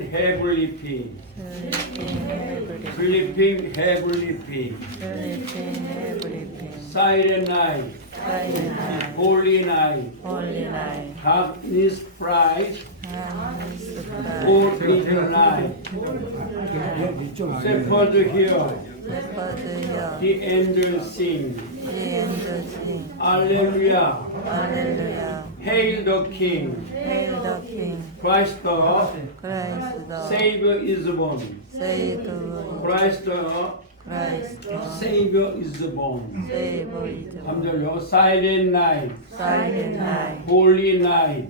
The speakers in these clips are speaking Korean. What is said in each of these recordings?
heavenly peace. Sleeping heavenly peace. Silent night. Holy night. Darkness bright. All is night. Shepherd here. The angels sing. Alleluia. Hail the King. Christ the Savior is born. Christ the Savior is born. 3절요. Silent night. Holy night.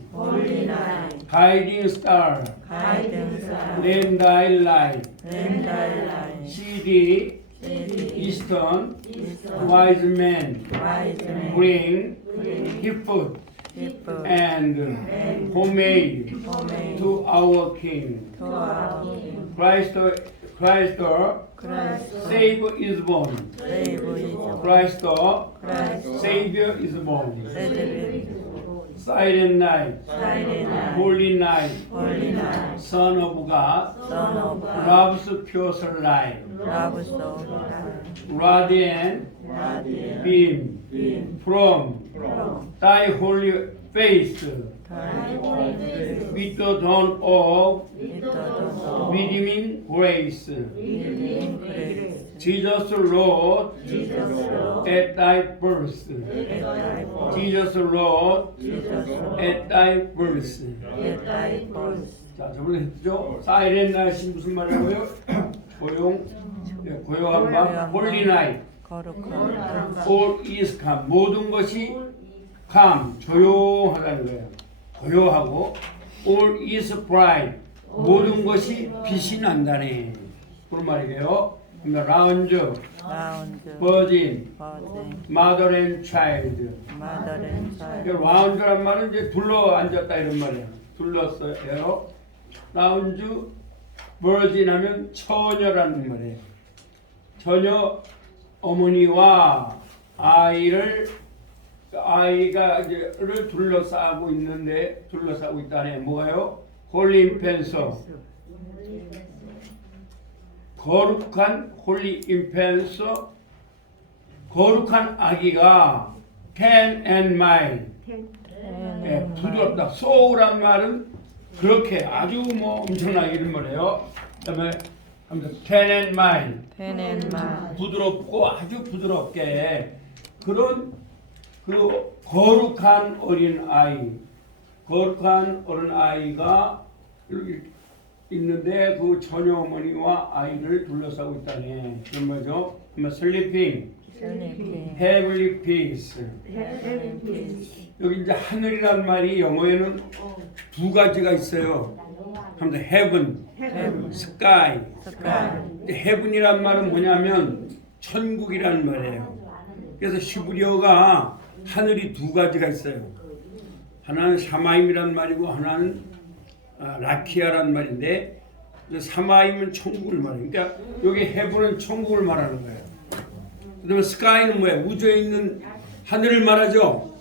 Guiding star. Lend thy light. See the Eastern wise men bring gift and homage to our King. Christ Savior is born. Christ Savior is born. Silent night, holy night, Son of God, loves pure light, radiant beam from thy holy face, with the dawn of redeeming grace. Jesus Lord, at thy birth. Jesus Lord, at thy birth. 자, 저번에 했죠? 사이렌 나이트 무슨 말이고요? 고요한 밤, 홀리 나이트. All is calm. 모든 것이 calm, 조용하다는 거예요. 고요하고 all is bright. 모든 것이 빛이 난다네. 그런 말이에요. 라운지, 버진, mother and child. 라운지란 말은 이제 둘러 앉았다 이런 말이에요. 둘렀어요. 라운지, 버진 하면 처녀라는 말이에요. 처녀 어머니와 아이가 이제를 둘러싸고 있는데 둘러싸고 있다네. 뭐가요? 홀리 인펜서. 거룩한 홀리 인펜서, 거룩한 아기가 ten and mine. 부드럽다. 소우란 말은 그렇게 아주 뭐 엄청나게 이런 말이에요. 그다음에 ten and mine. 부드럽고 아주 부드럽게 그런 그 거룩한 어린 아이가 이렇게 있는데 그 처녀 어머니와 아이를 둘러싸고 있다네. 그런 거죠. sleeping, heavenly peace. 여기 이제 하늘이란 말이 영어에는 두 가지가 있어요. heaven, sky. heaven이란 말은 뭐냐면 천국이라는 말이에요. 그래서 히브리어가 하늘이 두 가지가 있어요. 하나는 샤마임이란 말이고 하나는 라키아란 말인데 사마임은 천국을 말해요. 그러니까 여기 헤븐은 천국을 말하는 거예요. 그다음에 스카이는 뭐예요? 우주에 있는 하늘을 말하죠.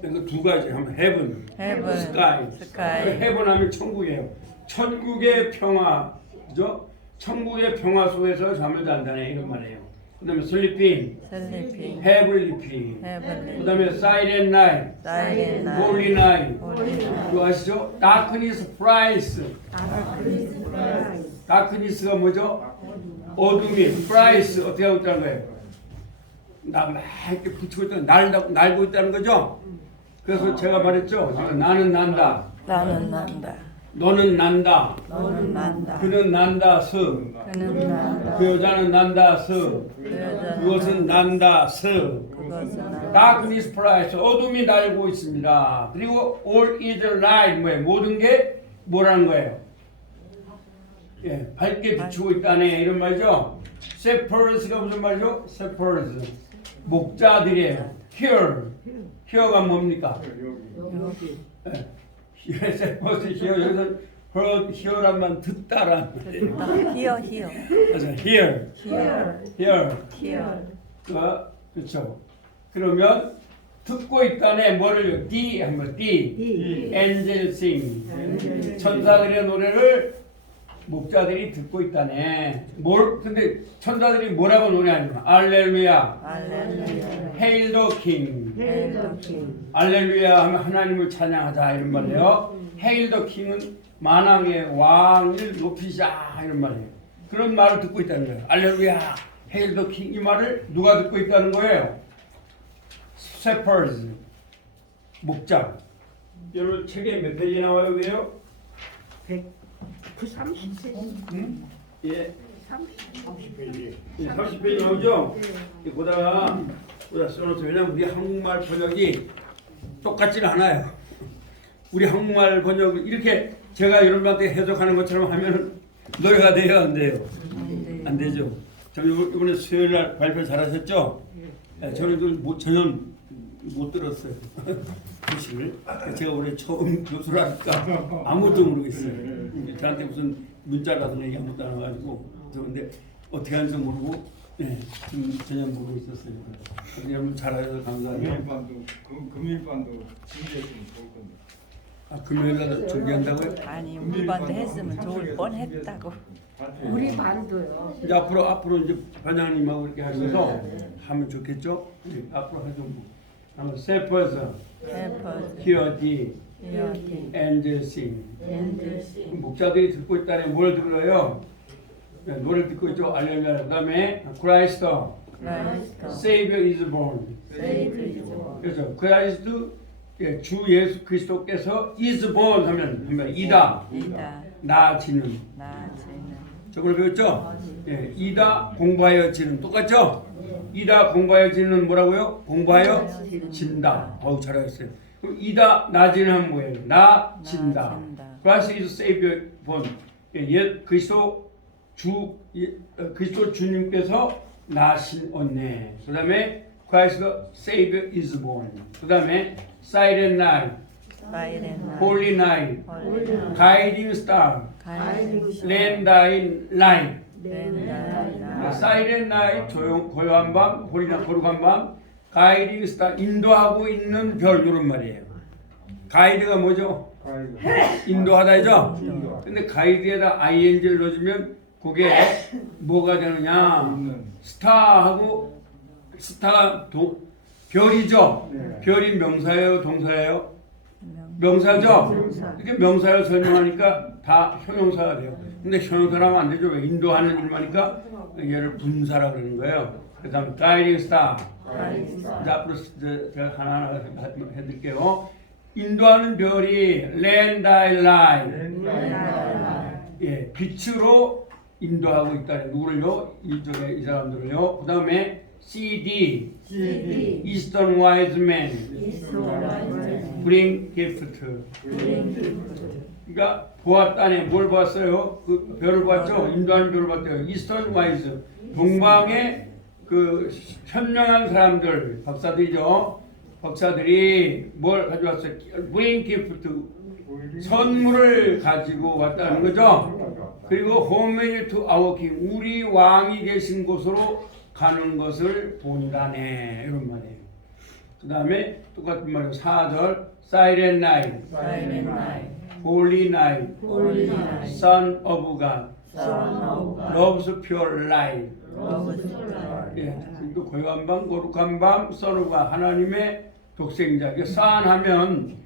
그러니까 두 가지 하면 헤븐, 스카이. 헤븐 하면 천국이에요. 천국의 평화, 그죠? 천국의 평화 속에서 잠을 잔다네 이런 말이에요. 그다음에 sleeping, heavenly peace. 그다음에 silent night, holy night. 그거 아시죠? darkness bright. darkness가 뭐죠? 어둠이 bright 어떻게 하고 있다는 거예요? 막 이렇게 붙이고 있다는 날고 있다는 거죠. 그래서 제가 말했죠. 나는 난다. 너는 난다. 그는 난다. 그 여자는 난다. 그것은 난다. Darkness bright. 어둠이 날고 있습니다. 그리고 all is light. 뭐예요? 모든 게 뭐라는 거예요? 예, 밝게 비추고 있다네 이런 말이죠. Shepherds가 무슨 말이죠? Shepherds. 목자들이에요. Hear가 뭡니까? 예. hear란 말 듣다란 말이에요. hear. 그렇죠. 그러면 듣고 있다네. 뭐를요? D. angel sing. 천사들의 노래를 목자들이 듣고 있다네. 근데 천사들이 뭐라고 노래하냐면 알렐루야, 할렐루야. 헤일 더 킹. 헬로킹. 알렐루야 하면 하나님을 찬양하자 이런 말이에요. 헤일 더 킹은 만왕의 왕을 높이자 이런 말이에요. 그런 말을 듣고 있다는 거예요. 알렐루야, 헤일 더 킹 이 말을 누가 듣고 있다는 거예요? shepherds, 목자. 여러분 책에 몇 페이지 나와요, 왜요? 130. 예, 30페이지. 30페이지 나오죠? 보다가 써놓죠. 왜냐면 우리 한국말 번역이 똑같지는 않아요. 우리 한국말 번역을 이렇게 제가 여러분한테 해석하는 것처럼 하면 노래가 돼요, 안 돼요? 안 되죠. 저 이번에 수요일 날 발표 잘하셨죠? 네, 저는 전혀 못 들었어요. 교실을. 제가 올해 처음 교수라니까 아무것도 모르겠어요. 저한테 무슨 문자라든 얘기 아무것도 안 와가지고 그런데 어떻게 하는지 모르고 전혀 모르고 있었어요. 여러분 잘하셔서 감사해요. 금일반도 준비했으면 좋을 건데. 아, 금요일날 준비한다고요? 아니 우리 반도 했으면 좋을 뻔했다고. 우리 반도요. 이제 앞으로 이제 반장님하고 이렇게 하셔서 하면 좋겠죠? 앞으로 하죠. 한번 세퍼서 헬퍼즈. hear thee 히어티. and sing. 엔드시. 목자들이 듣고 있다네. 뭘 들어요? 노래를 듣고 있죠. 알렐루야. 그다음에 Christ, 크라이스터. Savior is born. 세이브리즈. 그래서 그리스도 주 예수 그리스도께서 is born 하면 이다 이다. 나아지는. 나지는. 저걸 배웠죠? 예, 이다 공부하여지는 똑같죠? 이다 공부하여지는 뭐라고요? 공부하여진다. 어우 잘하셨어요. 그럼 이다 나지는 뭐예요? 나진다. Christ is Savior born. 그리스도 그리스도 주님께서 나신었네. 그다음에 Christ Savior is born. 그다음에 Silent Night, 사이렌. Holy Night, 홀리. Guiding Star, 가이딩. Land Thine Light. 렌다. 사이렌 나이 고요한 밤, 거룩한 밤, 가이딩 스타 인도하고 있는 별 이런 말이에요. 가이드가 뭐죠? 인도하다죠. 근데 가이드에다 ing를 넣어주면 그게 뭐가 되느냐? 스타하고 스타가 별이죠. 별이 명사예요, 동사예요? 명사죠. 이렇게 명사를 설명하니까 다 형용사가 돼요. 근데 형용사라면 안 되죠. 왜? 인도하는 일만이니까 얘를 분사라 그러는 거예요. 그다음 guiding star. 이제 앞으로 제가 하나하나 해드릴게요. 인도하는 별이 land thy light. 예, 빛으로 인도하고 있다. 누구를요? 이쪽에 이 사람들을요. 그다음에 CD, Eastern wise men, bring gift. 그러니까 보았다네. 뭘 봤어요? 그 별을 봤죠. 인도하는 별을 봤대요. Eastern wise, 동방의 그 현명한 사람들, 박사들이죠. 박사들이 뭘 가져왔어요? bring gift, 선물을 가지고 왔다는 거죠. 그리고 homage to our king, 우리 왕이 계신 곳으로 가는 것을 본다네. 이런 말이에요. 그 다음에 똑같은 말이에요. 4절 Silent Night, Holy Night, Son of God, Love's Pure Light. 예, 또 고요한 밤, 거룩한 밤, Son of God, 하나님의 독생자. Son 하면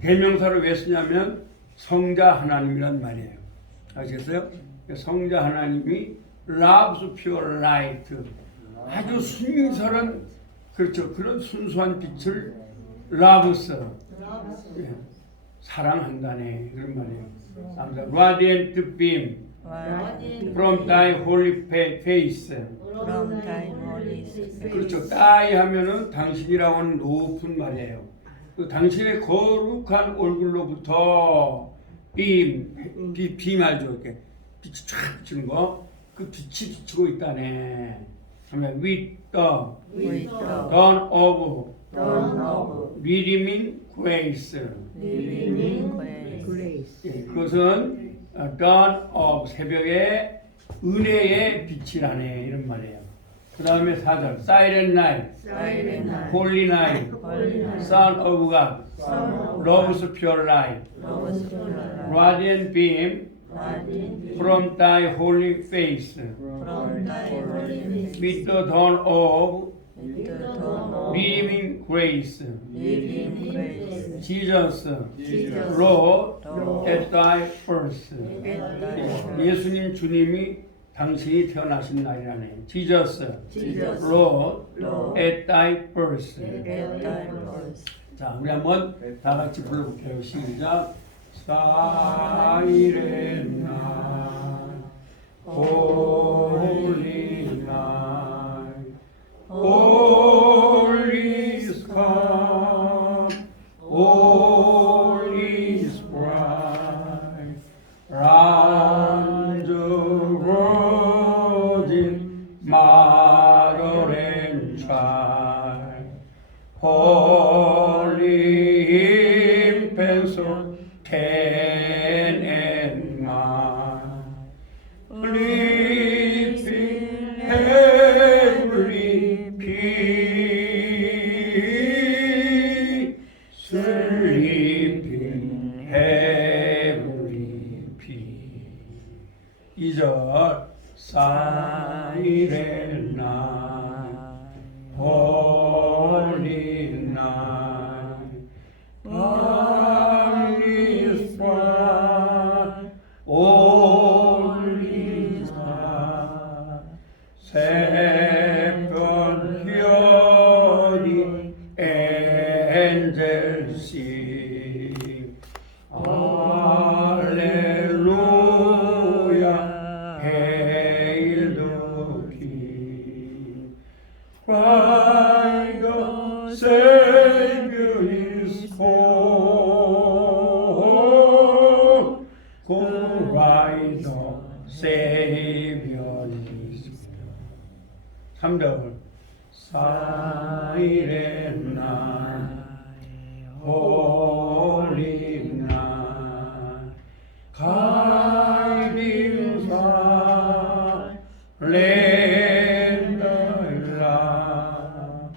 대명사를 왜 쓰냐면 성자 하나님이란 말이에요. 아시겠어요? 성자 하나님이 Love's Pure Light, 아주 순수한, 그렇죠, 그런 순수한 빛을 Loves, 예, 사랑한다네. 그런 말이에요. Radiant beam from thy holy face. 그렇죠. thy 하면은 당신이라고 하는 높은 말이에요. 그 당신의 거룩한 얼굴로부터 beam 알죠? 이렇게 빛이 쫙 비치는 거. 그 빛이 비치고 있다네. 그러면 with the dawn of redeeming grace. 예, 그것은 dawn of 새벽의 은혜의 빛이라네. 이런 말이에요. 그 다음에 4절 Silent Night, Holy Night, Son of God, Love's Pure Light, Radiant Beam from thy holy face, from thy holy face, with the dawn of with the dawn of living grace. living grace, Jesus, Jesus, Lord, Lord, at thy birth. at thy birth. 예수님 주님이 당신이 태어나신 날이라네. Jesus, Jesus, Lord, Lord, at thy birth. at thy birth. 자, 우리 한번 다 같이 불러볼게요. 시작. Silent night, holy night, all is calm, all is bright, round the virgin mother and child, holy infant, so ten and nine, sleeping every peace, sleeping every peace. 2절 silent night, holy night, all is bright, all is bright. Second hearing angels sing, Alleluia, hail the King. Christ the Savior is born. Christ the Savior is born. 3절 Silent night, holy night, guiding light, land thy light.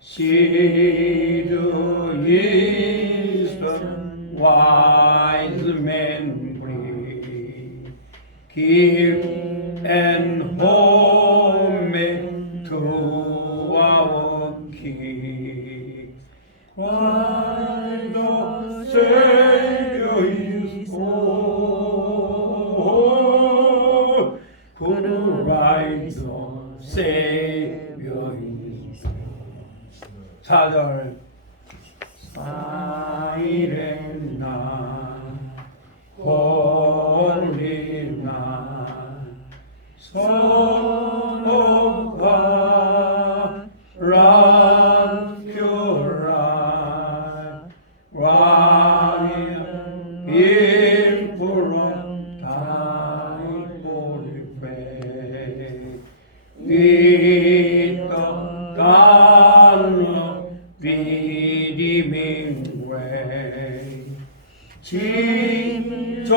See the eastern wise men bring, give and homage to our King. Christ the Savior is born. Christ the Savior is born. 4절 Silent night, holy night, Son of God, run pure light, running in from thy holy faith, with the dawn of redeeming grace. Jesus,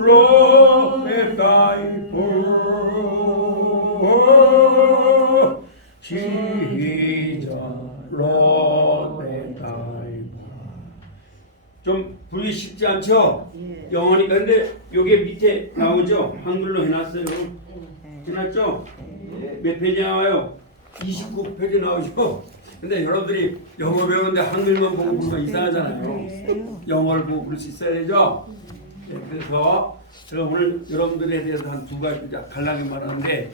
Lord, at thy birth. Jesus, Lord, at thy birth. 좀 부르기 쉽지 않죠? 영어니까. 근데 요게 밑에 나오죠? 한글로 해놨어요. 해놨죠? 몇 페이지 나와요? 29페이지 나오죠? 근데 여러분들이 영어 배우는데 한글만 보고 부르면 이상하잖아요. 영어를 보고 부를 수 있어야 되죠? 네, 그래서 제가 오늘 여러분들에 대해서 한 두 가지 간략히 말하는데,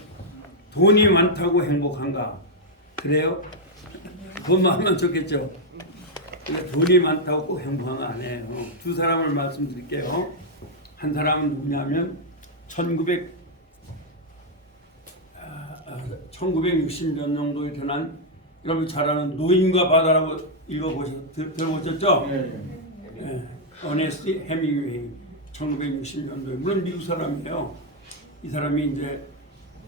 돈이 많다고 행복한가? 그래요? 돈 많으면 좋겠죠? 근데 돈이 많다고 꼭 행복한 거 아니에요. 두 사람을 말씀드릴게요. 한 사람은 누구냐면 1960년 정도에 태어난, 여러분 잘 아는 노인과 바다라고 들어보셨죠? 네. 어네스티 해밍웨이 1960년도에, 물론 미국 사람이에요. 이 사람이 이제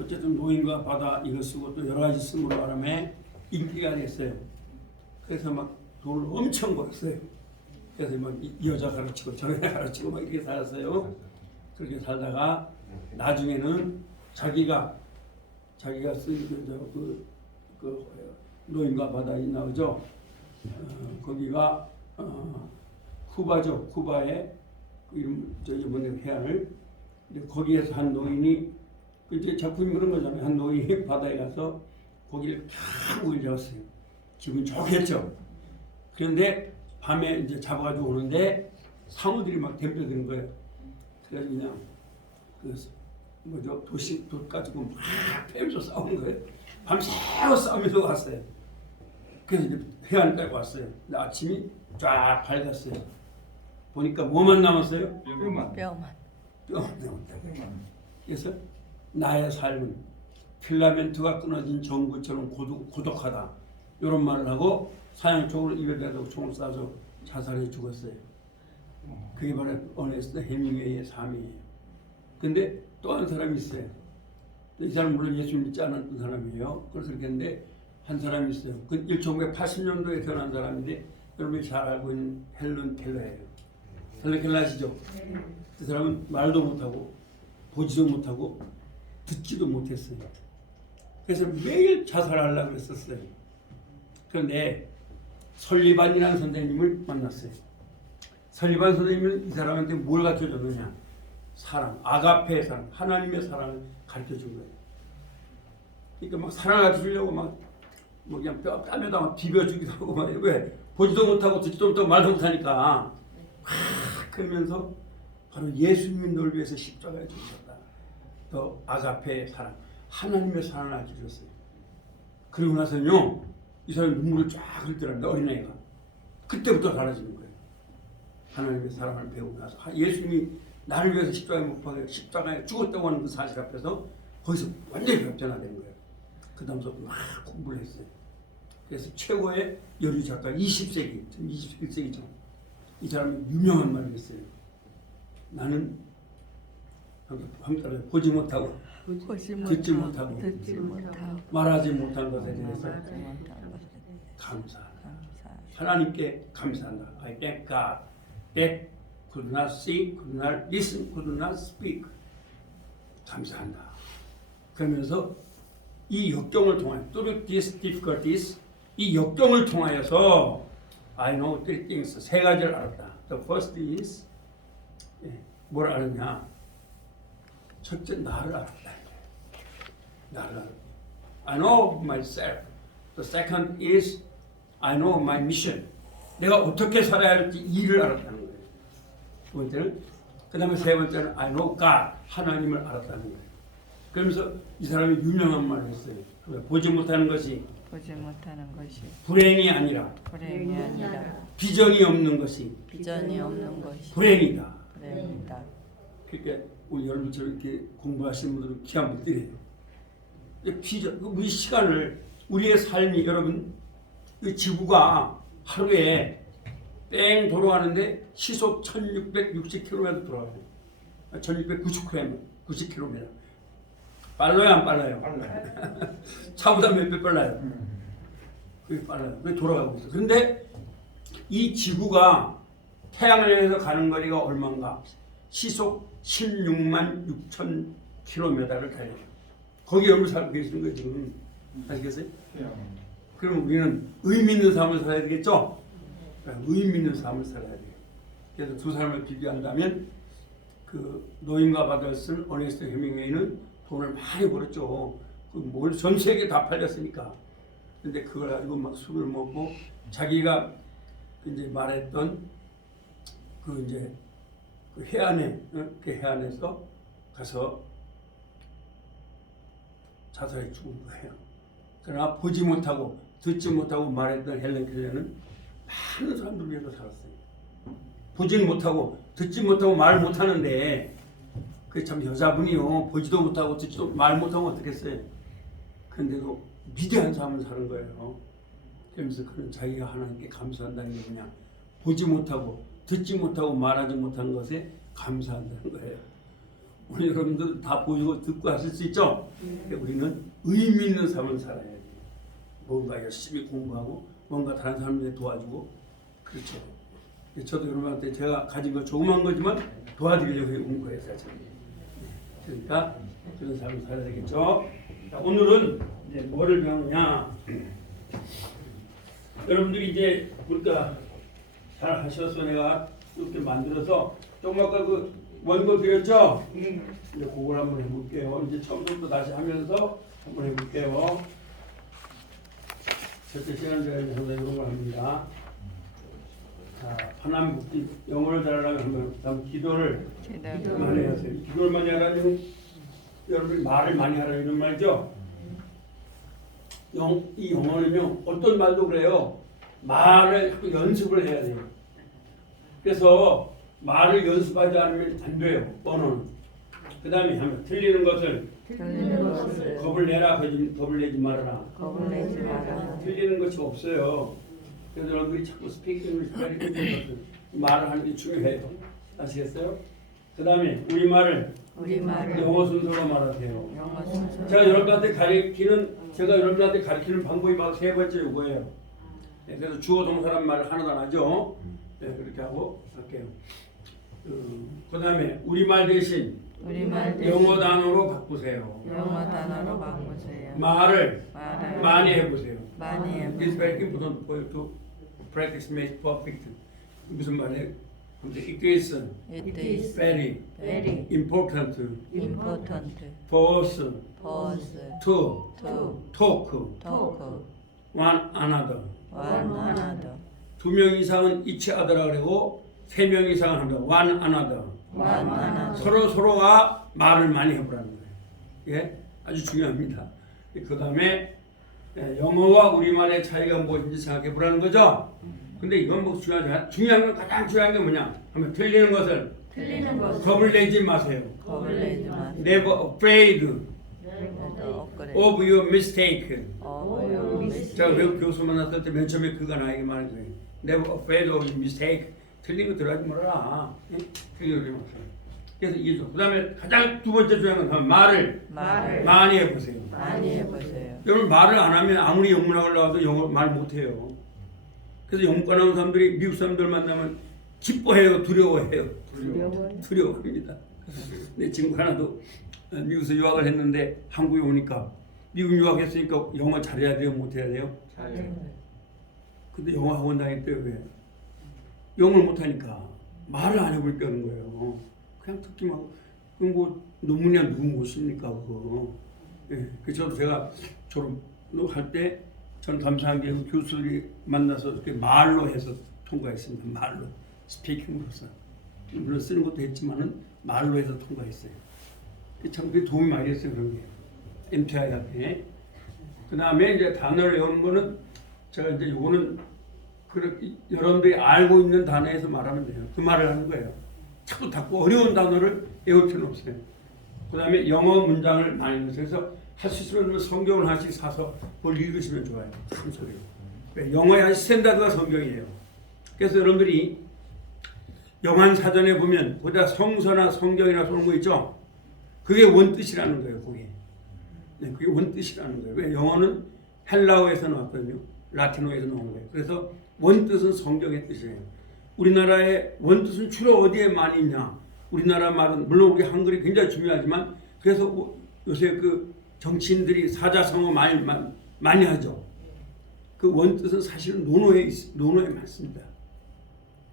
어쨌든 노인과 바다 이거 쓰고 또 여러 가지 쓰므로 바람에 인기가 됐어요. 그래서 막 돈을 엄청 벌었어요. 그래서 막 이 여자 가르치고 저 여자 가르치고 막 이렇게 살았어요. 그렇게 살다가 나중에는 자기가 쓴 그 노인과 바다에 나오죠. 거기가 쿠바죠. 쿠바의 그 이름 저 이번에 해안을 근데 거기에서 한 노인이 이제 작품이 그런 거잖아요. 한 노인이 바다에 가서 고기를 캬 잡았어요. 기분 좋겠죠. 그런데 밤에 이제 잡아가지고 오는데 상어들이 막 덤벼드는 거예요. 그래서 그냥 그 뭐죠 돌 가지고 막 패면서 싸우는 거예요. 밤새워 싸우면서 왔어요. 그래서 이제 해안가에 왔어요. 근데 아침이 쫙 밝았어요. 보니까 뭐만 남았어요? 뼈만. 뼈만. 뼈만 남았다. 뼈만. 그래서 나의 삶은 필라멘트가 끊어진 전구처럼 고독하다. 이런 말을 하고 사형 쪽으로 입에 대고 총을 쏴서 자살해 죽었어요. 그게 바로 어네스트 헤밍웨이의 삶이에요. 근데 또 한 사람이 있어요. 이 사람은 물론 예수 믿지 않았던 사람이에요. 그래서 그랬는데 한 사람이 있어요. 그 1980년도에 태어난 사람인데 여러분이 잘 알고 있는 헬런 켈러예요. 헬런 켈러 아시죠? 그 사람은 말도 못하고 보지도 못하고 듣지도 못했어요. 그래서 매일 자살하려고 했었어요. 그런데 설리반이라는 선생님을 만났어요. 설리반 선생님은 이 사람한테 뭘 가르쳐줬느냐? 사랑, 아가페의 사랑, 하나님의 사랑을 가르쳐준 거예요. 그러니까 막 사랑을 가르쳐주려고 막 뭐 그냥 뺨에다 막 비벼주기도 하고 막 왜 보지도 못하고 듣지도 못하고 말도 못하니까 그러면서 바로 예수님이 널 위해서 십자가에 죽으셨다. 또 아가페의 사랑, 하나님의 사랑을 알려주셨어요. 그리고 나서는요 이 사람이 눈물을 쫙 흘리더랍니다. 어린아이가. 그때부터 달라지는 거예요. 하나님의 사랑을 배우고 나서 예수님이 나를 위해서 십자가에 못 박혀 십자가에 죽었다고 하는 그 사실 앞에서 거기서 완전히 변화되는 거예요. 그 다음부터 막 공부를 했어요. 그래서 최고의 여류 작가 20세기, 21세기죠. 이 사람이 유명한 말을 했어요. 나는 보지 못하고 듣지 못하고 말하지 못한 것에 대해서 감사하다. 하나님께 감사한다. I thank God that could not see, could not listen, could not speak. 감사한다. 그러면서 이 역경을 통하여 through these difficulties 이 역경을 통하여서 I know three things 세 가지를 알았다. The first is 뭘 알았냐? 첫째 나를 알았다. 나를 알았다. I know myself. The second is I know my mission. 내가 어떻게 살아야 할지 이를 알았다는 거예요. 두 번째는 그 다음에 세 번째는 I know God. 하나님을 알았다는 거예요. 그러면서 이 사람이 유명한 말을 했어요. 보지 못하는 것이 불행이 아니라 비전이 없는 것이 불행이다. 그러니까 우리 여러분처럼 이렇게 공부하시는 분들은 귀한 분들이에요. 비전, 우리 시간을 우리의 삶이 여러분 이 지구가 하루에 뺑 돌아가는데 시속 1660km 돌아가요. 1690km. 빨라요, 안 빨라요? 빨라요. 차보다 몇 배 빨라요. 그게 빨라요. 그게 돌아가고 있어요. 그런데 이 지구가 태양을 향해서 가는 거리가 얼마인가? 시속 16만 6천 km를 달려요. 거기 여러분 살고 계시는 거예요, 지금. 아시겠어요? 그럼 우리는 의미 있는 삶을 살아야 되겠죠? 의미 있는 삶을 살아야 돼요. 그래서 두 사람을 비교한다면 그 노인과 바다를 쓴 어네스트 헤밍웨이는 돈을 많이 벌었죠. 전 세계 다 팔렸으니까. 근데 그걸 가지고 막 술을 먹고 자기가 이제 말했던 그 이제 그 해안에 그 해안에서 가서 자살해 죽은 거예요. 그러나 보지 못하고 듣지 못하고 말했던 헬런 켈러는 많은 사람들 위해서 살았어요. 보지는 못하고 듣지 못하고 말 못하는데 그 참 여자분이요 보지도 못하고 듣지도 말 못하고 어떻겠어요. 그런데도 위대한 삶을 사는 거예요. 그러면서 그런 자기가 하나님께 감사한다는 게 뭐냐? 보지 못하고 듣지 못하고 말하지 못한 것에 감사한다는 거예요. 우리 여러분들 다 보시고 듣고 하실 수 있죠? 우리는 의미 있는 삶을 살아야 돼요. 뭔가 열심히 공부하고 뭔가 다른 사람들에 도와주고 그렇죠. 저도 여러분한테 제가 가진 거 조그만 거지만 도와드리려고 온 거예요, 사실. 그러니까 그런 삶을 살아야 되겠죠. 자, 오늘은 이제 뭐를 배우느냐? 여러분들이 이제 우리가 잘 하셔서 내가 이렇게 만들어서 조금 아까 그 원고 드렸죠? 예. 이제 그걸 한번 해볼게요. 이제 처음부터 다시 하면서 한번 해볼게요. 첫째 시간에 항상 이런 걸 합니다. 자, 하나님 묵지 영어를 잘하려면 한번 다음 기도를 많이 하세요. 기도를 많이 하라는 여러분이 말을 많이 하라 이런 말이죠. 이 영어는요 어떤 말도 그래요. 말을 자꾸 연습을 해야 돼요. 그래서 말을 연습하지 않으면 안 돼요. 언어는. 그 다음에 하면 틀리는 것을 틀리는 것을 겁을 내라. 겁을 내지 말아라. 겁을 내지 마라. 틀리는 것이 없어요. 그래서 여러분들이 자꾸 스피킹을 말을 하는 게 중요해요. 아시겠어요? 그 다음에 우리말을 우리말을 영어 순서로 말하세요. 영어 순서 제가 여러분들한테 가르치는 방법이 바로 세 번째 요거예요. 네, 그래서 주어 동사란 말을 하나도 안 하죠. 네, 그렇게 하고 할게요. 그 다음에 우리말 대신 우리말 대신 영어 단어로 바꾸세요. 영어 단어로 바꾸세요. 말을 말을 많이 해보세요. 많이 This 해보세요. speaking to practice makes perfect. 무슨 말이에요? It is It is very very important important for us for us to to talk talk one another. one another. 2명 이상은 each other라 그러고 3명 이상은 한다. one another. one another. 서로가 말을 많이 해보라는 거예요. 예? 아주 중요합니다. 그 다음에 영어와 우리말의 차이가 무엇인지 생각해 보라는 거죠. 근데 이건 뭐 중요한 건 가장 중요한 게 뭐냐 하면 틀리는 것을 틀리는 것을 겁을 내지 마세요. 겁을 내지 마세요. Never afraid 업그레이드. of your mistake. 미스. 제가 외국 교수 만났을 때 맨 처음에 그가 나에게 말한 거예요. Never afraid of your mistake. 틀린 거 들어가지 말아라. 예? 틀린 거 들어가지 마세요. 그래서 이게 그 다음에 가장 두 번째 중요한 건 말을 많이 해보세요. 많이 해보세요. 여러분 말을 안 하면 아무리 영문학을 나와도 영어 말 못해요. 그래서 영문과 나온 사람들이 미국 사람들 만나면 기뻐해요, 두려워해요. 두려워합니다. 내 친구 하나도 미국에서 유학을 했는데 한국에 오니까 미국 유학했으니까 영어 잘해야 돼요, 못해야 돼요? 근데 영어 학원 다닐 때 왜? 영어를 못하니까 말을 안 해볼 는 거예요. 그냥 듣기만 하고. 그럼 뭐 논문이야 누구 못 씁니까 그거. 예, 그래서 제가 졸업할 때 전 감사한 게 교수들이 만나서 이렇게 말로 해서 통과했습니다. 말로 스피킹으로서 물론 쓰는 것도 했지만은 말로 해서 통과했어요. 참 그게 도움이 많이 됐어요 그런 게. MTI 앞에. 그 다음에 이제 단어를 외우는 거는 제가 이제 요거는 여러분들이 알고 있는 단어에서 말하면 돼요. 그 말을 하는 거예요. 자꾸 어려운 단어를 외울 필요는 없어요. 그 다음에 영어 문장을 많이 넣으세요. 그래서 할 수 있으면 성경을 하나씩 사서 그걸 읽으시면 좋아요. 큰 소리로. 영어의 스탠다드가 성경이에요. 그래서 여러분들이 영한 사전에 보면 거기다 성서나 성경이나 쏘는 거 있죠? 그게 원뜻이라는 거예요. 그게. 네, 그게 원뜻이라는 거예요. 왜? 영어는 헬라어에서 나왔거든요. 라틴어에서 나온 거예요. 그래서 원뜻은 성경의 뜻이에요. 우리나라의 원뜻은 주로 어디에 많이 있냐? 우리나라 말은 물론 우리 한글이 굉장히 중요하지만 그래서 요새 그 정치인들이 사자성어 많이 하죠. 그 원뜻은 사실은 논어에 많습니다.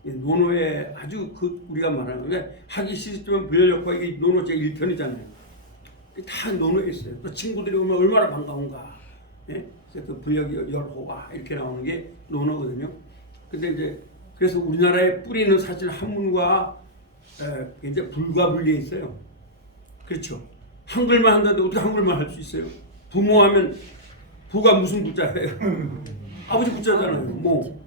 논어에 아주 우리가 말하는 건데 하기 싫지만 불려놓고 이게 논어 제 1편이잖아요. 다 논어에 있어요. 또 친구들이 오면 얼마나 반가운가. 예? 그래서 불려기 열호가 이렇게 나오는 게 논어거든요. 근데 이제 그래서 우리나라의 뿌리는 사실 한문과 이제 불가분리해 있어요. 그렇죠. 한글만 한다는데 어떻게 한글만 할 수 있어요? 부모하면 부가 무슨 부자예요? 아버지 부자잖아요. 뭐.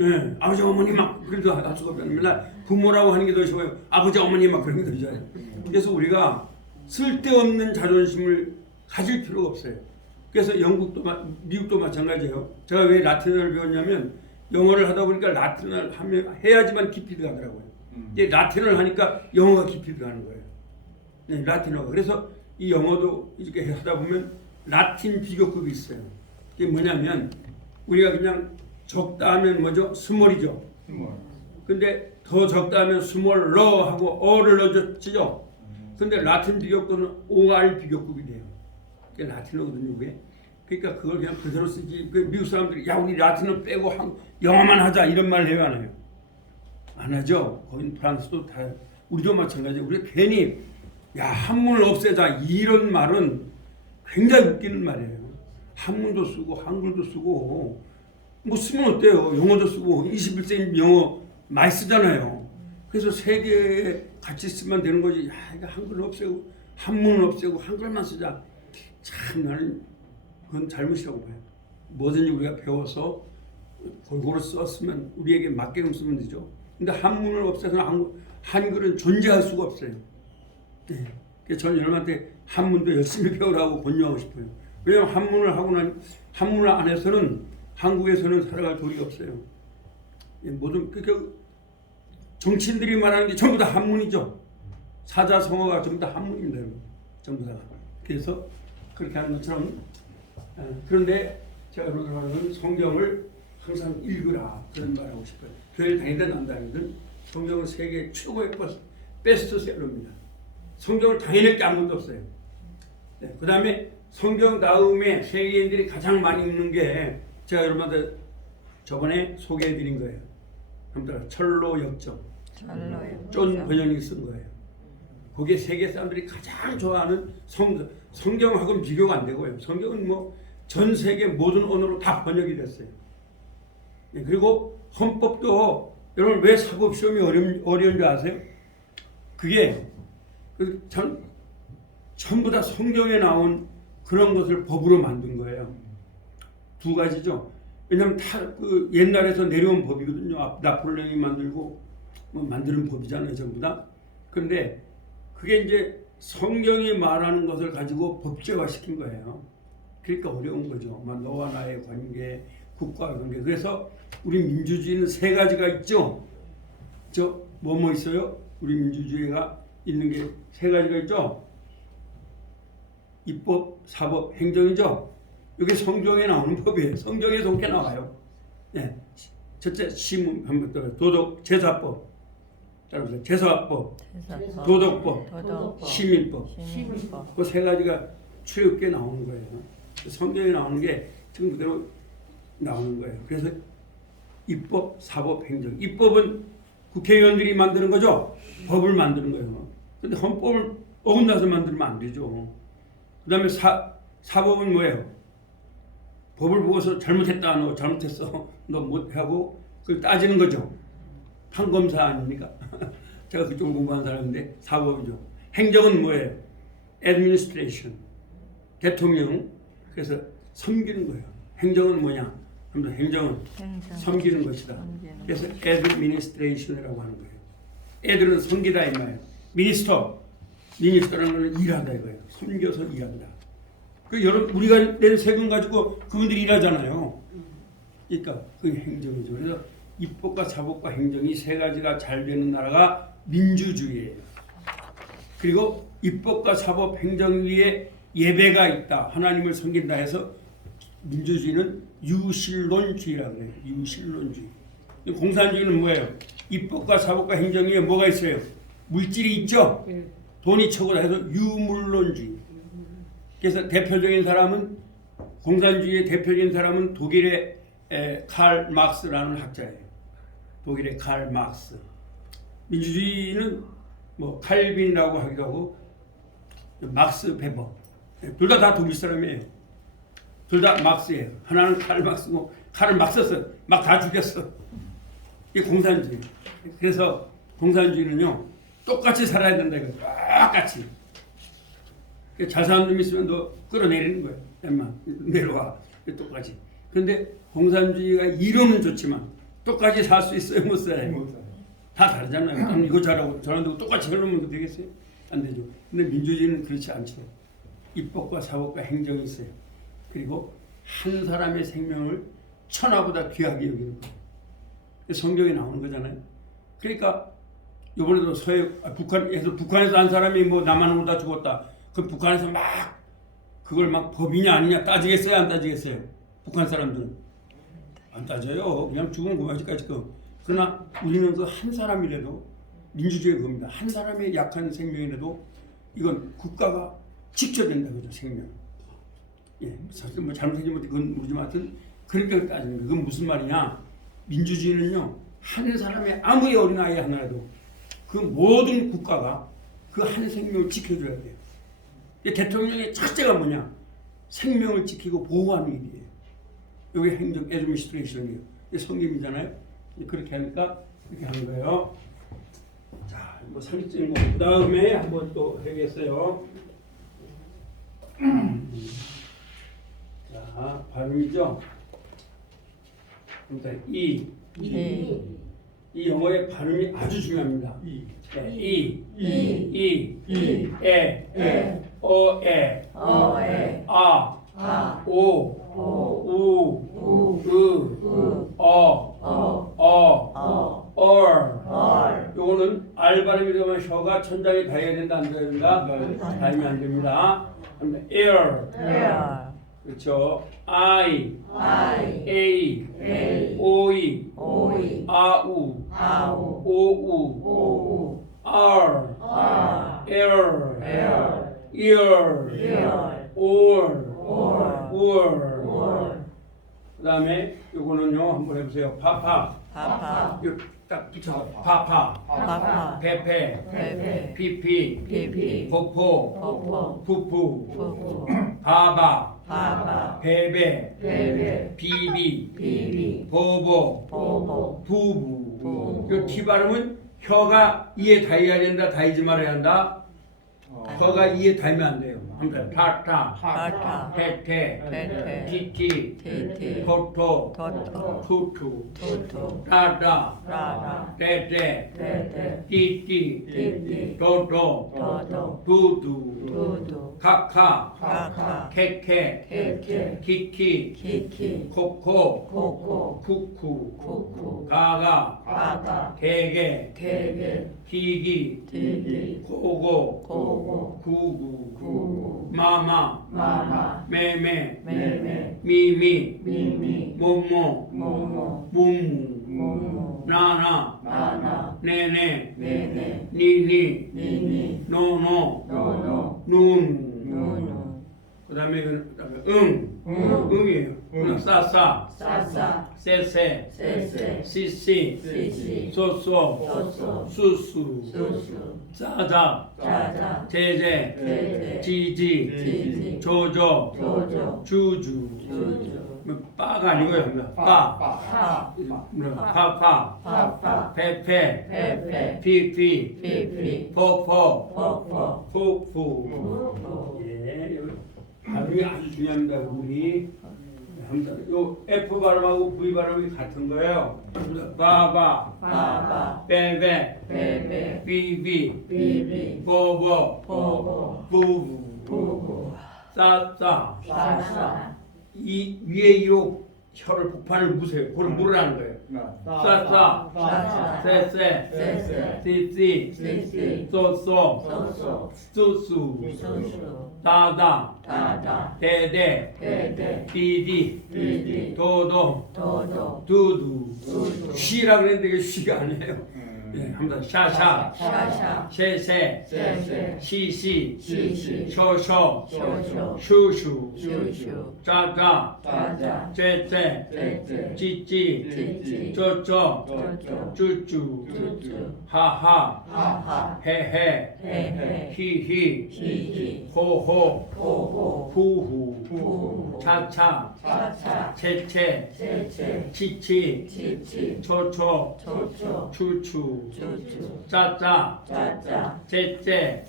예, 아버지 어머니 막 그래도 할 수가 없잖아요. 맨날 부모라고 하는 게 더 쉬워요. 아버지 어머니 막 그런 게 더 쉬워요. 그래서 우리가 쓸데없는 자존심을 가질 필요가 없어요. 그래서 미국도 마찬가지예요. 제가 왜 라틴어를 배웠냐면 영어를 하다 보니까 라틴어를 해야지만 깊이 들어가더라고요. 이제 라틴어를 하니까 영어가 깊이 들어가는 거예요. 네, 라틴어가. 그래서 이 영어도 이렇게 하다 보면 라틴 비교급이 있어요. 그게 뭐냐면 우리가 그냥 적다 하면 뭐죠? 스몰이죠. 근데 더 적다 하면 스몰러 하고 어를 넣어줬죠. 근데 라틴 비교급은 OR 비교급이 돼요. 그게 라틴어거든요. 그게. 그러니까 그걸 그냥 그대로 쓰지. 미국 사람들이 야 우리 라틴어 빼고 영어만 하자 이런 말을 해요 안 해요? 안 하죠. 거긴 프랑스도 다 우리도 마찬가지예요. 우리가 괜히 야 한문을 없애자 이런 말은 굉장히 웃기는 말이에요. 한문도 쓰고 한글도 쓰고 뭐 쓰면 어때요? 영어도 쓰고 21세기 영어 많이 쓰잖아요. 그래서 세 개 같이 쓰면 되는 거지. 야 이거 한글 없애고 한문을 없애고 한글만 쓰자. 참 나는 그건 잘못이라고 봐요. 뭐든지 우리가 배워서 골고루 썼으면 우리에게 맞게끔 쓰면 되죠. 근데 한문을 없애서 한글은 존재할 수가 없어요. 네. 그래서 저는 여러분한테 한문도 열심히 배우라고 권유하고 싶어요. 왜냐하면 한문을 안 해서는 한국에서는 살아갈 도리가 없어요. 모든 그 정치인들이 말하는 게 전부 다 한문이죠. 사자성어가 전부 다 한문입니다. 전부 다. 그래서 그렇게 하는 것처럼 그런데 제가 여러분들은 성경을 항상 읽으라 그런 말 하고 싶어요. 교회를 다니든 안 다니든 성경은 세계 최고의 베스트셀러입니다. 성경을 당연할 게 아무것도 없어요. 네, 그 다음에 성경 다음에 세계인들이 가장 많이 읽는 게 제가 여러분한테 저번에 소개해드린 거예요. 한번 철로 역정, 존 번연이 쓴 거예요. 거기에 세계 사람들이 가장 좋아하는 성경하고는 비교가 안 되고요. 성경은 뭐 전 세계 모든 언어로 다 번역이 됐어요. 네, 그리고 헌법도 여러분 왜 사법시험이 어려운 줄 아세요? 그게 전부 다 성경에 나온 그런 것을 법으로 만든 거예요. 두 가지죠. 왜냐하면 다 그 옛날에서 내려온 법이거든요. 나폴레옹이 만들고 뭐 만드는 법이잖아요, 전부 다. 그런데 그게 이제 성경이 말하는 것을 가지고 법제화시킨 거예요. 그러니까 어려운 거죠. 너와 나의 관계, 국가의 관계. 그래서 우리 민주주의는 세 가지가 있죠. 뭐 있어요? 우리 민주주의가 있는 게 세 가지가 있죠. 입법, 사법, 행정이죠. 이게 성경에 나오는 법이에요. 성경에서 그렇게 나와요. 네. 첫째 시문 한번 더 도덕, 제사법, 따라보세요. 제사법, 도덕법, 시민법. 그 세 가지가 추엽게 나오는 거예요. 성경에 나오는 게 지금 그대로 나오는 거예요. 그래서 입법, 사법, 행정. 입법은 국회의원들이 만드는 거죠. 법을 만드는 거예요. 근데 헌법을 어긋나서 만들면 안 되죠. 그 다음에 사법은 뭐예요? 법을 보고서 잘못했다, 너 잘못했어, 너 못하고 그걸 따지는 거죠. 판검사 아닙니까? 제가 그쪽을 공부한 사람인데 사법이죠. 행정은 뭐예요? administration, 대통령. 그래서 섬기는 거예요. 행정은 뭐냐? 행정은 섬기는 것이다. 그래서 administration이라고 하는 거예요. 애들은 섬기다 이 말이에요. 미니스터라는 건 일하다 이거예요. 섬겨서 일한다. 여러분 우리가 낸 세금 가지고 그분들이 일하잖아요. 그러니까 그게 행정이죠. 그래서 입법과 사법과 행정이 세 가지가 잘 되는 나라가 민주주의예요. 그리고 입법과 사법, 행정 위에 예배가 있다. 하나님을 섬긴다 해서 민주주의는 유실론주의라고 해요. 유실론주의. 공산주의는 뭐예요? 입법과 사법과 행정 위에 뭐가 있어요? 물질이 있죠? 돈이 최고다 해서 유물론주의. 그래서 대표적인 사람은 공산주의의 대표적인 사람은 독일의 칼 막스라는 학자예요. 독일의 칼 막스. 민주주의는 뭐 칼빈이라고 하기도 하고 막스 베버. 둘 다 독일 사람이에요. 둘 다 막스예요. 하나는 칼 막스고 칼을 막 썼어. 막 다 죽였어. 이게 공산주의. 그래서 공산주의는요 똑같이 살아야 된다 이거. 똑같이. 잘 사는 놈 있으면 너 끌어내리는 거예요. 엄마 내려와. 똑같이. 그런데 공산주의가 이름은 좋지만 똑같이 살 수 있어요? 못 살아요? 다 다르잖아요. 이거 잘하고 저런데 똑같이 해놓으면 되겠어요? 안 되죠. 근데 민주주의는 그렇지 않죠. 입법과 사법과 행정이 있어요. 그리고 한 사람의 생명을 천하보다 귀하게 여기는 거예요. 성경에 나오는 거잖아요. 그러니까 이번에도 북한에서 한 사람이 뭐 남한으로 다 죽었다. 그럼 북한에서 막 그걸 막 법이냐 아니냐 따지겠어요? 안 따지겠어요? 북한 사람들은 안 따져요. 그냥 죽으면 그만이까지. 그러나 우리는 그 한 사람이라도 민주주의의 겁니다. 한 사람의 약한 생명이라도 이건 국가가 지켜낸다 그죠, 생명. 예, 사실 뭐 잘못하지 못해 그건 모르지만 하여튼 그렇게 따지는 거예요. 그건 무슨 말이냐? 민주주의는요 한 사람의 아무리 어린 아이 하나라도 그 모든 국가가 그 한 생명을 지켜줘야 돼요. 이 대통령의 착재가 뭐냐? 생명을 지키고 보호하는 일이에요. 여기 행정 애드미니스트레이션이에요. 이게 성김이잖아요. 그렇게 하니까 이렇게 하는 거예요. 자, 뭐 상식적인 거. 그 다음에 한번 또 해야겠어요. 자, 발음이죠. 일단 이 영어의 발음이 아주 중요합니다. 네, 에, 어에, 아, 오, 우, 얼. 요거는 알 발음이 되면 혀가 천장에 닿아야 된다, 안 된다? 닿으면 안 됩니다. air. 그렇죠. I, A, OE, 아우, 오우, R, air, ear, 올. 그 다음에 요거는요, 한번 해보세요. 파파. 이거 딱 붙여서 파파. 페페. 피피. 포포. 푸푸. 바바. 베베. 비비. 보보. 부부. 요 T 발음은 혀가 이에 닿아야 된다, 닿지 말아야 한다. 혀가 이에 닿으면 안 돼요. 한번 타타. 페테. 티티. 토토. 투투. 따다. 때때. 띠띠. 도도. 두두. 카카. 케케. 키키. 코코. 쿠쿠. 가가. 개개. 기기. 고고. 구구. 마마. 메메. 미미. 모모. 무무. 나나. 네네. 니니. 노노. 눈. 그 다음에 응이에요. 싸싸. 세세. 시시. 소소. 수수. 짜자. 제제. 지지. 조조. 주주. 빠가 아니고요. 빠. 파파. 페페. 피피. 포포. 푸푸. 예, 여기 발음이 아주 중요합니다. 우리 요 F 발음하고 V 발음이 같은 거예요. 바바. 베베. 비비. 보보. 부부. 싸싸. 이 위에 이 혀를 복판을 무세요. 그걸 물으라는 거예요. 싸싸. 세세. 시시. 소소. 수수. 다다. 데데. 디디. 도도. 두두. 쉬라 그랬는데 이게 쉬가 아니에요. 예, 한번 샤샤. 셰세. 시시. 쇼쇼. 슈슈. 짜자. 제제. 찌찌. 쪼쪼. 쭈쭈. 하하. 헤헤. 히히. 호호. 후후. 차차. 채채. 치치. 초초. 추추. 짜짜. 제제.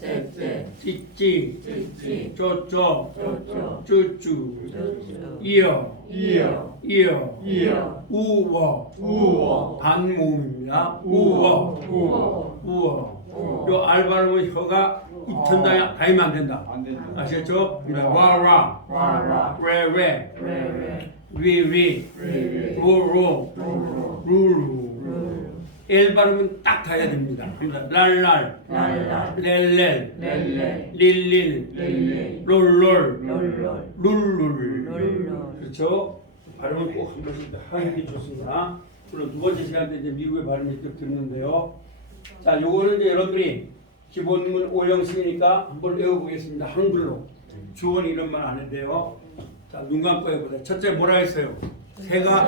찌찌. 쪼쪼. 쭈쭈. 이어. 우워. 반모음입니다. 우워. 요 알발음은 혀가 입천장에 닿으면 안 된다. 아시겠죠? 와라. 레레. 위리. 루루. L 발음은 딱 닿아야 됩니다. 랄랄. 렐렐. 릴릴. 룰룰. 그렇죠? 발음을 꼭 한 번씩 하는 게 좋습니다. 물론 두 번째 시간 때 이제 미국의 발음을 좀 듣는데요. 자, 요거는 이제 여러분들이 기본문 5형식이니까 한번 외워보겠습니다. 한글로. 주어는 이런 말 안 해도요. 자, 눈 감고 해보세요. 첫째 뭐라 했어요? 새가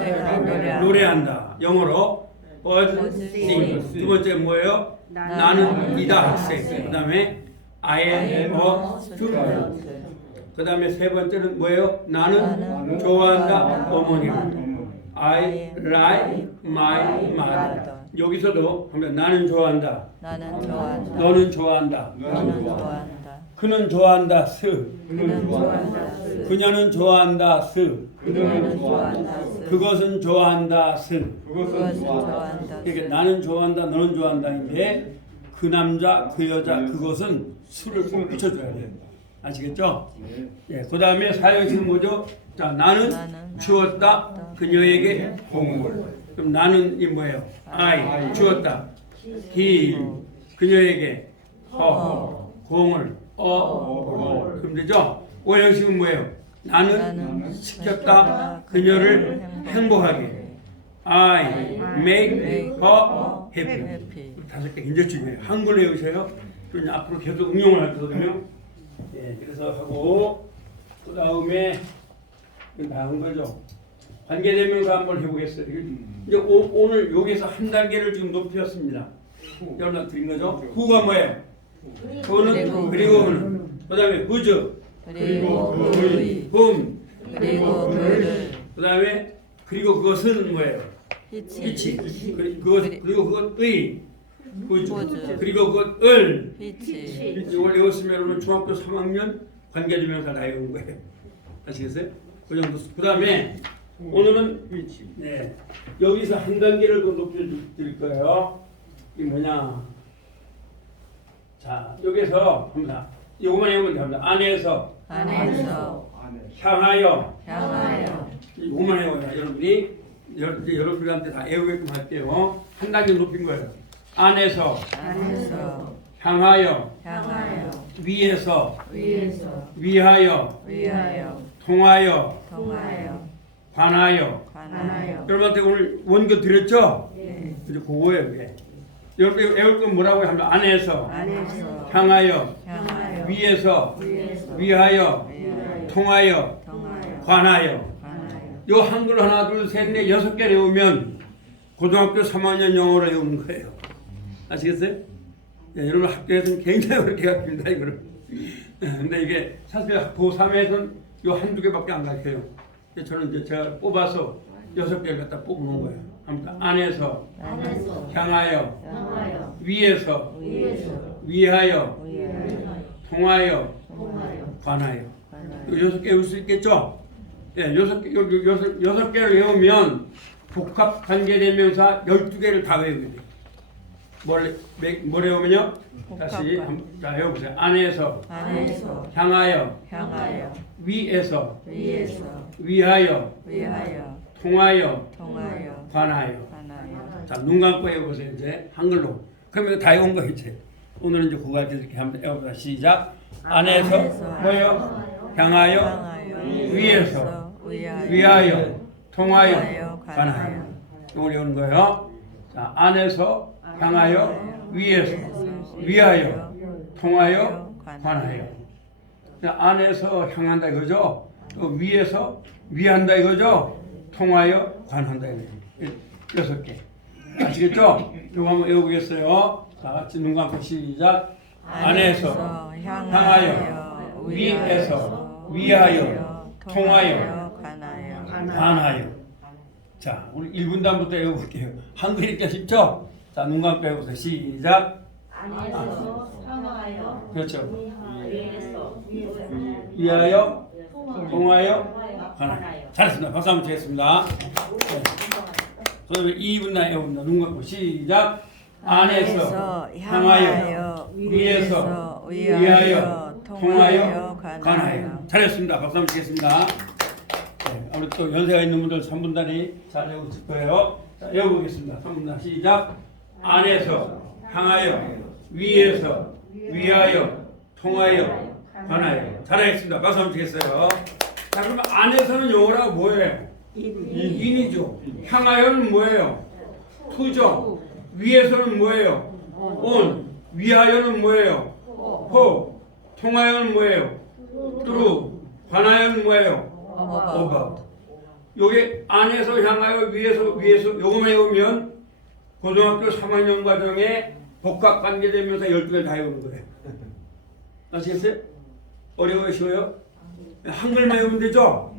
노래한다. 영어로 birds sing. 두 번째 뭐예요? 나는 이다 학생. 그다음에 I am a student. 그다음에 세 번째는 뭐예요? 나는 좋아한다 어머니를. I like my mother. 여기서도 하면 나는 좋아한다. 나는 좋아한다. 너는 좋아한다. 너는 좋아한다. 그는 좋아한다. 스. 그는 좋아한다. 그녀는 좋아한다. 스. 그녀는 좋아한다. 그것은 좋아한다. 스. 그것은 좋아한다. 이게 나는 좋아한다. 너는 좋아한다인데 그 남자, 그 여자, 그것은 수를 꼭 붙여줘야 돼요. 아시겠죠? 예. 그 다음에 사용식은 뭐죠? 자, 나는 주었다. 그녀에게 공을. 그럼 나는 이 뭐예요? I 주었다. he 그녀에게 공을 그럼 되죠? 오형식은 뭐예요? 나는 시켰다. 그녀를 행복하게. I make her happy. 해피. 다섯 개 굉장히 중요해요. 한글 외우세요. 그럼 앞으로 계속 응용을 할 거거든요. 예, 그래서 하고 그 다음에 다한 거죠. 관계대명사 한번 해보겠어요. 이제 오늘 여기서 한 단계를 지금 높였습니다. 연락 드린 거죠. 후가 뭐예요? 후는 그리고는 그다음에 whose 그리고 그의. whom 그를. 그다음에 그리고 그것은 뭐예요? 히치. 그리고 그것의 whose. 그리고 그것을 히치. 이걸 외웠으면 중학교 3학년 관계대명사 다 외운 거예요. 아시겠어요? 그 정도. 그 다음에 오늘은 네, 여기서 한 단계를 더 높여드릴 거예요. 이게 뭐냐? 자, 여기서 합니다. 이거만 외우면 됩니다. 안에서 향하여 이거만 외워요. 여러분이 이제 여러분들한테 다 외우게끔 할게요. 한 단계 높인 거예요. 안에서 향하여 위에서 위하여 통하여 관하여 여러분한테 오늘 원고 드렸죠? 이제 그거예요. 그게. 여러분 외울 건 뭐라고 하면 안에서 향하여 위에서 위하여 통하여 관하여 요 한글 하나 둘 셋 넷 여섯 개 외우면 고등학교 3학년 영어를 외우는 거예요. 아시겠어요? 예, 여러분 학교에서는 굉장히 어렵게 가르칩니다 이거를. 근데 이게 사실 고3에서는 요 한두 개밖에 안 가르쳐요. 저는 이제 제가 뽑아서 6개를 갖다 뽑는 거예요. 아무튼 안에서 향하여 위에서 위하여 통하여 관하여 요 6개 외울 수 있겠죠? 예, 6개를 외우면 복합 관계대명사 12개를 다 외우게 돼요. 뭘 외우면요? 다시 자, 외워보세요. 안에서 향하여 위에서 위하여 통하여 관하여. 자, 눈 감고 외워보세요. 이제 한글로. 그러면 다 외운 거 이제. 오늘은 이제 그거 이렇게 한번 외워보자. 시작. 안에서 뭐요? 향하여 위에서 위하여 통하여 관하여. 이걸 외우는 거예요. 자, 안에서 향하여 위에서 위하여 통하여 관하여. 자, 안에서 향한다 이거죠. 또 위에서 위한다 이거죠. 통하여 관한다 이거죠. 6개. 아시겠죠? 이거 한번 외워보겠어요. 자, 같이 눈 감고 시작. 안에서 향하여 위에서 위하여 통하여 관하여. 자, 우리 1분단부터 외워볼게요. 한글 읽기 쉽죠? 자, 눈 감고 외워보세요. 시작. 안에서 향하여 그렇죠. 위에서 위하여 통하여 관하여. 잘했습니다. 박수 한번 치겠습니다. 네. 그다음에 2분단 외웁니다. 눈 감고 시작. 안에서 향하여 위에서 위하여 통하여 관하여. 잘했습니다. 박수 한번 치겠습니다. 네, 아무래도 또 연세가 있는 분들 3분단이 잘 외우실 거예요. 자, 외워보겠습니다. 3분단 시작. 안에서 향하여 위에서 위하여 통하여 관하여. 잘하겠습니다. 박수 한번 치겠어요. 자, 그러면 안에서는 영어라고 뭐예요? 인이죠. 향하여는 뭐예요? 투죠. 위에서는 뭐예요? on. 위하여는 뭐예요? ho. 통하여는 뭐예요? through. 관하여는 뭐예요? over. 요게 안에서 향하여 위에서 요거만 외우면 고등학교 3학년 과정에 복합 관계되면서 12개를 다 외우는 거예요. 아시겠어요? 어려워요? 쉬워요? 한글만 외우면 되죠?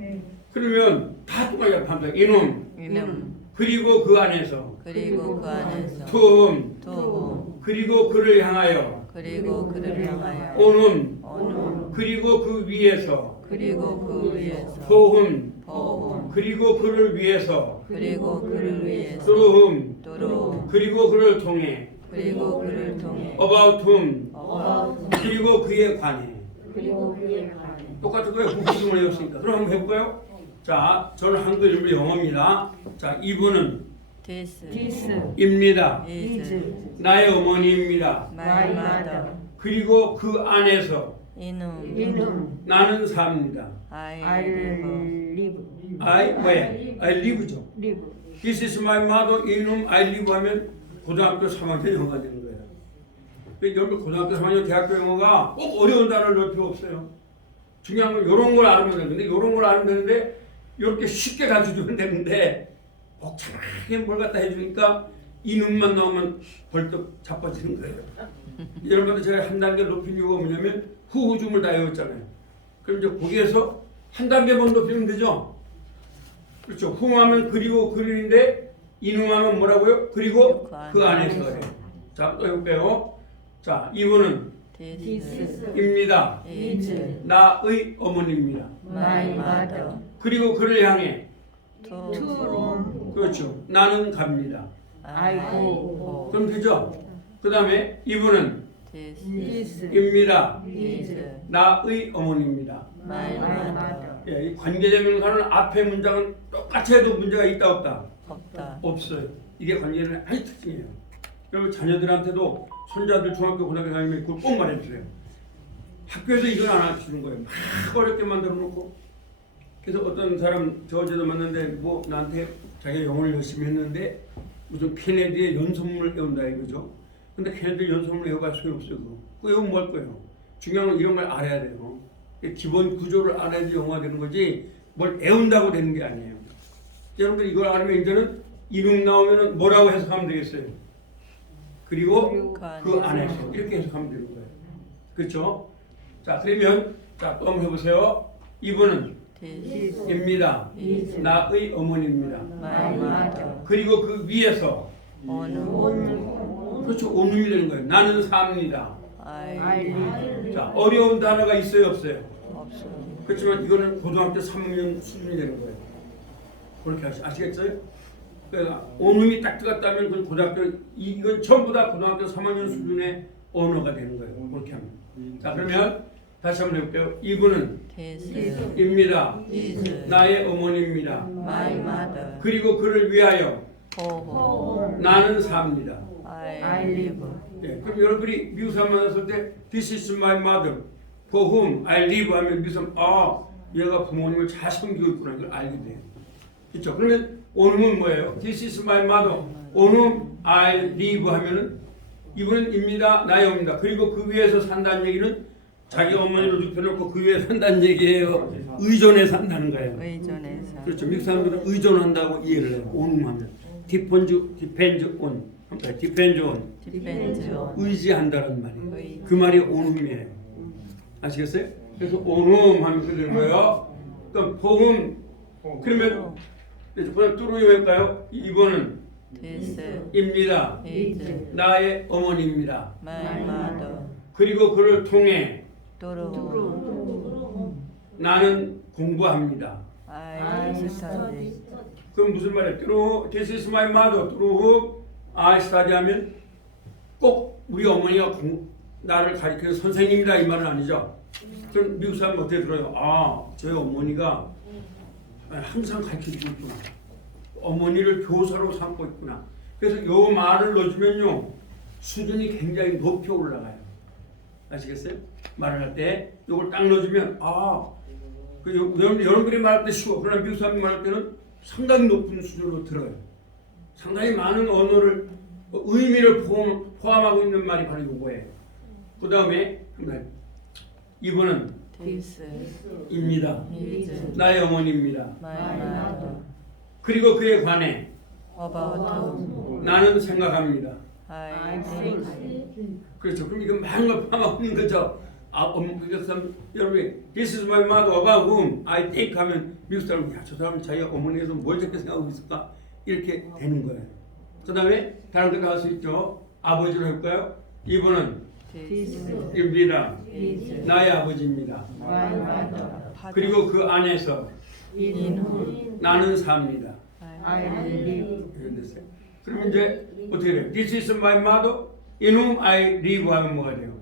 그러면 다 똑같아요. 반대. 이놈 이놈 그리고 그 안에서 그리고 그 안에서 투음 투음 그리고 그를 향하여 그리고 그를 향하여 오눔 오눔 그리고 그 위에서 그리고 그 위에서 포흠 보험 그리고 그를 위해서 그리고 그를 위해서 뚜루흠 도로 그리고 그를 통해 그리고 그를 통해 about whom 어바웃 그리고 그에 관해 그리고 그에 관해 똑같은 거예요. 구구중을 외웠으니까. 그럼 한번 해볼까요? 자, 저는 한글 일부 영어입니다. 자, 이분은 this 입니다. is 나의 어머니입니다. my mother 그리고 그 안에서 이놈 이놈 나는 삽니다. I I live live I live죠. live This is my mother. 이놈 I live 하면 고등학교 3학년 영어가 되는 거예요. 여러분 고등학교 3학년 대학교 영어가 꼭 어려운 단어를 넣을 필요 없어요. 중요한 건 이런 걸 알면 되는데 이런 걸 알면 되는데 이렇게 쉽게 가르쳐주면 되는데 복잡하게 뭘 갖다 해주니까 이 눈만 나오면 벌떡 자빠지는 거예요. 여러분들 제가 한 단계 높인 이유가 뭐냐면 후후줌을 다 외웠잖아요. 그럼 이제 거기에서 한 단계만 높이면 되죠. 그렇죠. 후하면 그리고 그리는데 이놈하면 뭐라고요? 그리고 그 안에서 해요. 자, 또 해볼게요. 자, 이분은 this 입니다. is 나의 어머니입니다. my mother 그리고 그를 향해 to to 그렇죠. 나는 갑니다. I go 그럼 되죠? 그 다음에 이분은 this is 입니다. is 나의 어머니입니다. my mother 예, 이 관계대명사는 앞에 문장은 똑같이 해도 문제가 있다 없다? 없다 없어요. 이게 관계는 아주 특징이에요. 여러분 자녀들한테도 손자들 중학교 고등학교 다니면 그걸 꼭 말해주세요. 학교에서 이걸 안 알려주는 거예요. 막 어렵게 만들어 놓고. 그래서 어떤 사람 저 어제도 만났는데 뭐 나한테 자기가 영어를 열심히 했는데 무슨 케네디의 연속문을 외운다 이거죠. 근데 케네디 연속문을 외워봐야 소용없어요. 그거 외우면 뭐 할 거예요. 중요한 건 이런 걸 알아야 돼요. 기본 구조를 알아야지 영어가 되는 거지 뭘 외운다고 되는 게 아니에요. 여러분들 이걸 알면 이제는 이름 나오면 뭐라고 해석하면 되겠어요. 그리고 그 안에서 이렇게 해석하면 되는 거예요. 그렇죠? 자 그러면 자 또 한번 해보세요. 이분은 this 입니다. is 나의 어머니입니다. my mother 그리고 그 위에서 오눔 그렇죠. 오눔이 되는 거예요. 나는 삽니다. I I live 자 어려운 단어가 있어요 없어요? 없어 그렇지만 이거는 고등학교 3학년 수준이 되는 거예요. 그렇게 아시겠어요? 그러니까 오눔이 딱 들어갔다면 그건 고등학교 이건 전부 다 고등학교 3학년 수준의 언어가 되는 거예요. 그렇게 하면. 자 그러면 다시 한번 해볼게요. 이분은 this 입니다. is 나의 어머니입니다. my mother 그리고 그를 위하여 보험 나는 삽니다. I live 예, 그럼 여러분이 미국 사람 만났을 때 This is my mother for whom I live 하면 미국 사람 얘가 부모님을 잘 섬기고 있구나 이걸 알게 돼요. 그렇죠? 그러면 오눔은 뭐예요? This is my mother 오눔 I live 하면은 이분은 입니다. 나의 어머니다. 그리고 그 위에서 산다는 얘기는 자기 어머니를 눕혀놓고 그 위에 산다는 얘기예요. 의존해 산다는 거예요. 의존해서 그렇죠. 미국 사람들은 의존한다고 이해를 해요. 오눔하면 depends on depends on 의지한다는 말이에요. 의 그 말이 오눔이에요. 아시겠어요? 그래서 오눔하면 그렇게 되는 거예요. 그럼 포음 그러면 그냥 뚜루이 할까요? 이번은 this 입니다. is 나의 어머니입니다. my mother 그리고 그를 통해 도로 나는 공부합니다. I study 그럼 무슨 말이에요? 뚜루 This is my mother. 뚜루 I study 하면 꼭 우리 어머니가 나를 가르치는 선생님이다 이 말은 아니죠. 그럼 미국 사람은 어떻게 들어요? 저희 어머니가 항상 가르쳐주고 있구나. 어머니를 교사로 삼고 있구나. 그래서 이 말을 넣어주면요 수준이 굉장히 높이 올라가요. 아시겠어요? 말을 할 때 이걸 딱 넣어주면 여러분들이 말할 때 쉬워. 그러나 미국 사람이 말할 때는 상당히 높은 수준으로 들어요. 상당히 많은 언어를 의미를 포함하고 있는 말이 바로 이거예요. 그 다음에 이분은 this 입니다. is 나의 어머니입니다. my mother 그리고 그에 관해 about 나는 생각합니다. I think. 그렇죠. 그럼 이거 많은 걸 파먹는 거죠. 그래서 여러분, this is my mother about whom I think 하면 미국 사람은 야, 저 사람은 자기 어머니에서 뭘 저렇게 생각하고 있을까? 이렇게 되는 거예요. 그 다음에 다른 것도 할 수 있죠. 아버지로 할까요? 이분은 입니다. 나의 아버지입니다. 그리고 그 안에서 나는 삽니다. 이런 데서요. 그러면 이제 어떻게 돼요? This is my mother in whom I live 하면 뭐가 돼요?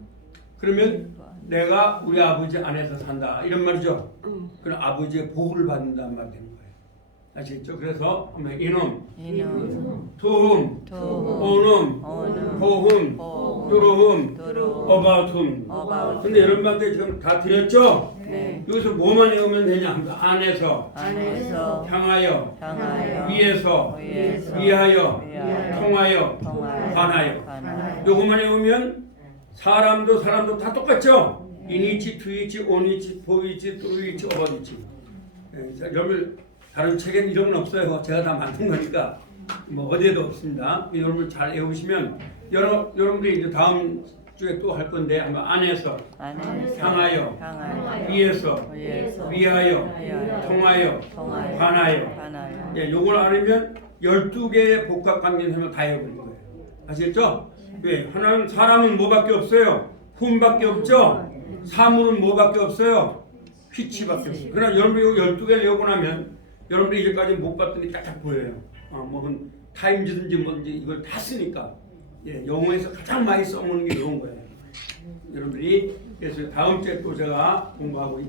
그러면 내가 우리 아버지 안에서 산다 이런 말이죠. 그럼 아버지의 보호를 받는다는 말이 되는 거예요. 아시겠죠? 그래서 이놈, 이놈, 투흠, 오놈, 오놈, 호흠, 호흠, 뚜루흠, 뚜루, 어바웃흠. 어바웃. 근데 여러분한테 지금 다 드렸죠? 네. 여기서 뭐만 외우면 되냐? 안에서, 안에서 향하여, 향하여 위에서, 위에서 위하여, 위하여 통하여, 통하여 관하여. 관하여. 요것만 외우면 사람도 다 똑같죠? 인이치, 투이치, 온이치, 포이치, 뚜루이치, 어바웃이치. 여러분 다른 책에는 이런 건 없어요. 제가 다 만든 거니까 뭐 어디에도 없습니다. 여러분 잘 외우시면 여러분들이 이제 다음 주에 또 할 건데 한번 안에서, 향하여, 향하여 위에서, 위에서 위하여, 위하여 통하여, 통하여 관하여. 관하여. 예, 요걸 알으면 12개의 복합 관계를 다 외워버린 거예요. 아시겠죠? 왜? 하나는 사람은 뭐밖에 없어요? 흠밖에 없죠? 사물은 뭐밖에 없어요? 휘치밖에 없어요. 그러나 여러분이 12개를 외우고 나면 여러분들이 이제까지 못 봤더니 딱딱 보여요. 뭐 타임즈든지 뭔지 이걸 다 쓰니까. 예, 영어에서 가장 많이 써먹는 게 이런 거예요. 여러분들이 그래서 다음 주에 또 제가 공부하고